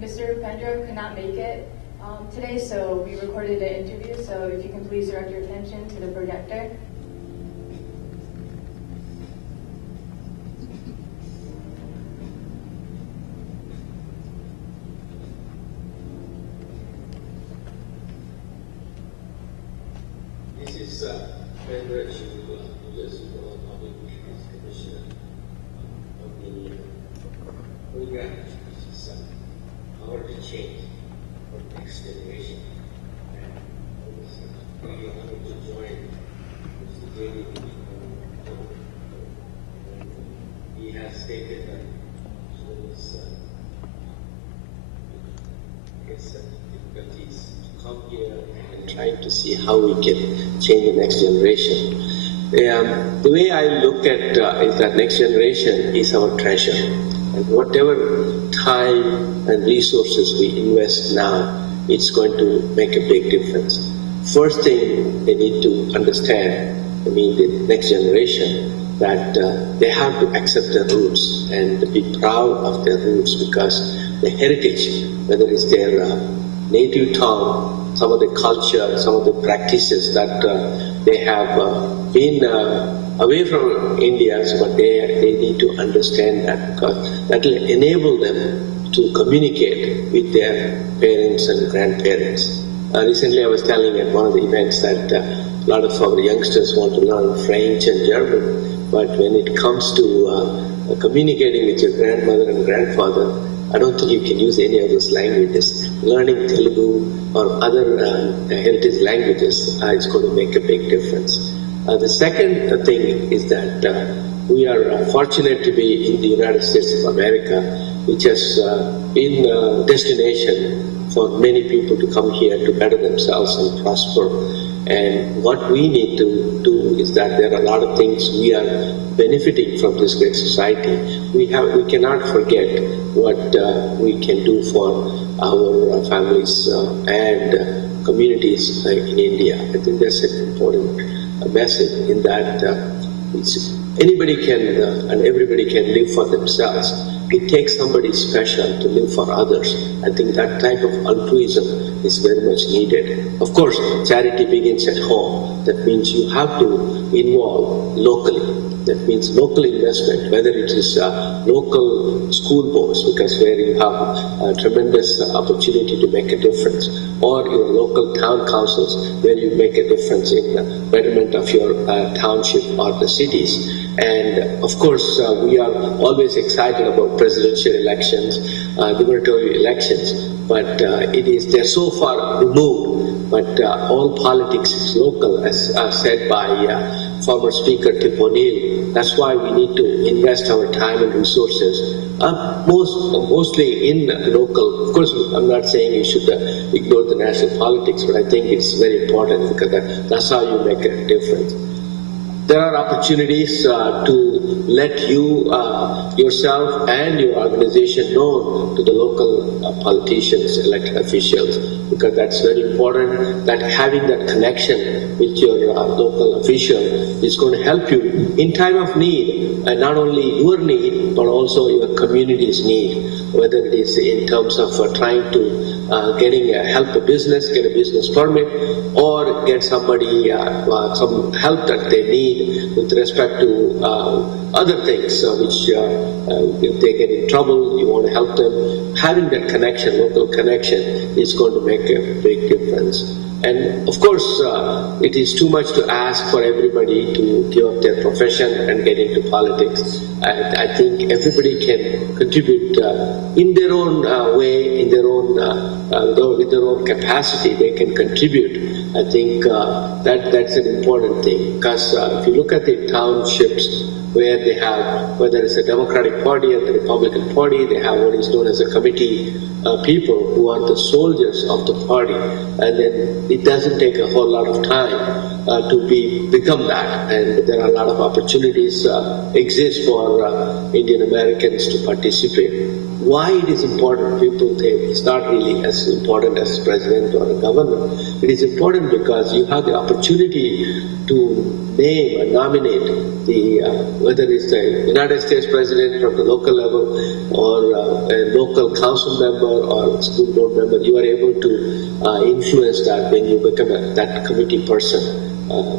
Mr. Upendra could not make it today, so we recorded an interview. So if you can please direct your attention to the projector. This is Upendra Chivukula, who is Public Relations Commissioner of the program, which is Power to Change for Next Generation. And I was really honored to join Mr. David. He has stated that difficulties to come here and trying to see how we can change the next generation. The way I look at is that next generation is our treasure, and whatever time and resources we invest now, it's going to make a big difference. First thing they need to understand, the next generation, that they have to accept their roots and be proud of their roots, because the heritage, whether it's their native tongue, some of the culture, some of the practices that they have been away from India, but they need to understand that, because that will enable them to communicate with their parents and grandparents. Recently I was telling at one of the events that a lot of our youngsters want to learn French and German, but when it comes to communicating with your grandmother and grandfather, I don't think you can use any of those languages. Learning Telugu or other heritage languages is going to make a big difference. The second thing is that we are fortunate to be in the United States of America, which has been a destination for many people to come here to better themselves and prosper. And what we need to do is that there are a lot of things we are benefiting from this great society. We cannot forget what we can do for our families and communities in India. I think that's an important message, in that anybody can and everybody can live for themselves. It takes somebody special to live for others. I think that type of altruism is very much needed. Of course, charity begins at home. That means you have to involve locally. That means local investment, whether it is local school boards, because where you have a tremendous opportunity to make a difference, or your local town councils, where you make a difference in the betterment of your township or the cities. And of course, we are always excited about presidential elections, gubernatorial elections, but they're so far removed. But all politics is local, as said by former Speaker Tip O'Neill. That's why we need to invest our time and resources mostly in local. Of course, I'm not saying you should ignore the national politics, but I think it's very important, because that's how you make a difference. There are opportunities to let you yourself and your organization know to the local politicians, elected officials, because that's very important. That having that connection with your local official is going to help you in time of need, and not only your need but also your community's need, whether it is in terms of trying to help a business, get a business permit, or get somebody some help that they need with respect to other things, which if they get in trouble, you want to help them. Having that connection, local connection, is going to make a big difference. And of course, it is too much to ask for everybody to give up their profession and get into politics. I think everybody can contribute in their own way, in their own with their own capacity. They can contribute. I think that's an important thing, because if you look at the townships where they have, whether it's the Democratic Party or the Republican Party, they have what is known as a committee people who are the soldiers of the party, and then it doesn't take a whole lot of time to become that, and there are a lot of opportunities exist for Indian Americans to participate. why it is important. People think it's not really as important as president or a governor. It is important because you have the opportunity to name and nominate the whether it's the United States president from the local level or a local council member or school board member. You are able to influence that when you become that committee person,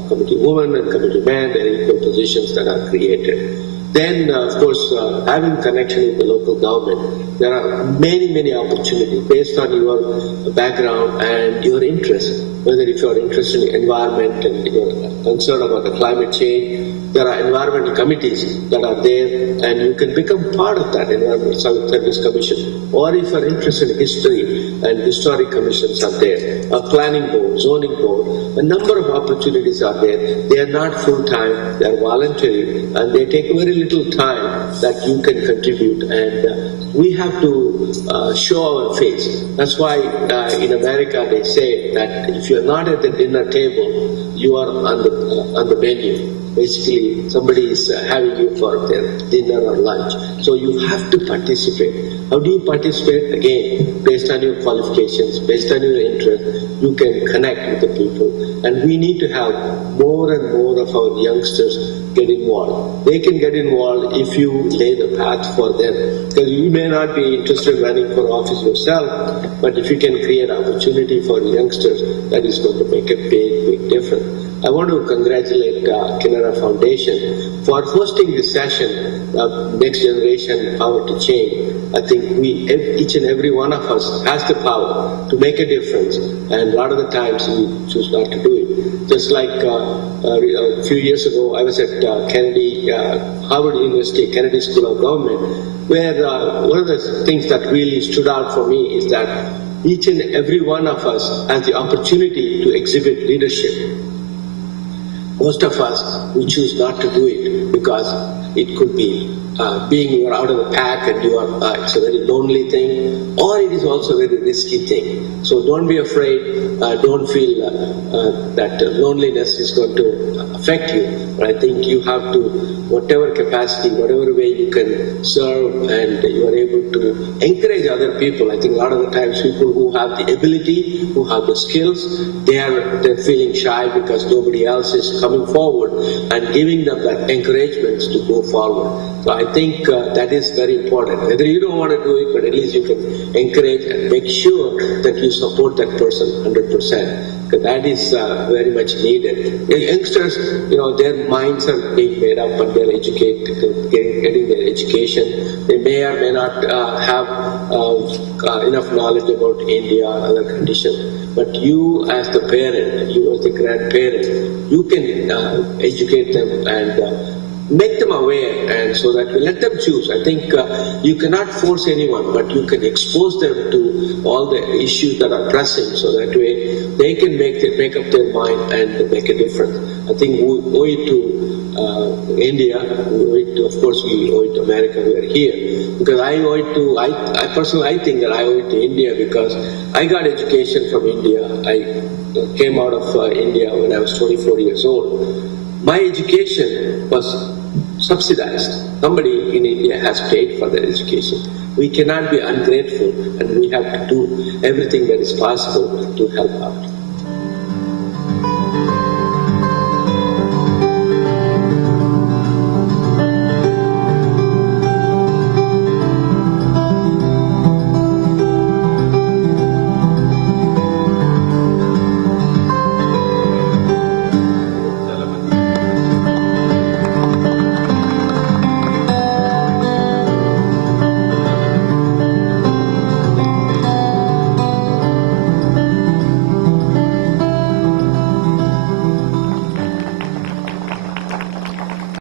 committee woman and committee man. There are equal positions that are created. Then, of course, having connection with the local government, there are many opportunities based on your background and your interest. Whether if you are interested in environment and you are concerned about the climate change, there are environmental committees that are there, and you can become part of that Environmental Service Commission. Or if you are interested in history, and historic commissions are there, a planning board, zoning board, a number of opportunities are there. They are not full-time, they are voluntary, and they take very little time that you can contribute, and we have to show our face. That's why in America they say that if you are not at the dinner table, you are on the menu. Basically, somebody is having you for their dinner or lunch. So you have to participate. How do you participate? Again, based on your qualifications, based on your interest, you can connect with the people. And we need to have more and more of our youngsters get involved. They can get involved if you lay the path for them. Because you may not be interested in running for office yourself, but if you can create opportunity for youngsters, that is going to make a big difference. I want to congratulate Canara Foundation for hosting this session, Next Generation Power to Change. I think each and every one of us has the power to make a difference, and a lot of the times we choose not to do it. Just like a few years ago, I was at Harvard University, Kennedy School of Government, where one of the things that really stood out for me is that each and every one of us has the opportunity to exhibit leadership. Most of us, we choose not to do it because it could be being you are out of the pack and you are it's a very lonely thing, or it is also a very risky thing. So don't be afraid. Don't feel that loneliness is going to affect you. But I think you have to, whatever capacity, whatever way you can serve, and you are able to encourage other people. I think a lot of the times people who have the ability, who have the skills, they're feeling shy because nobody else is coming forward and giving them that encouragement to go forward. So I think that is very important. Whether you don't want to do it, but at least you can encourage and make sure that you support that person 100%. Because that is very much needed. The youngsters, their minds are being made up and they're educated, getting their education. They may or may not have enough knowledge about India or other conditions. But you as the parent, you as the grandparent, you can educate them and make them aware, and so that we let them choose. I think you cannot force anyone, but you can expose them to all the issues that are pressing, so that way they can make up their mind and make a difference. I think we owe it to India, we owe it to, of course, we owe it to America. We are here because I owe it to. I personally think that I owe it to India because I got education from India. I came out of India when I was 24 years old. My education was subsidized. Somebody in India has paid for their education. We cannot be ungrateful, and we have to do everything that is possible to help out.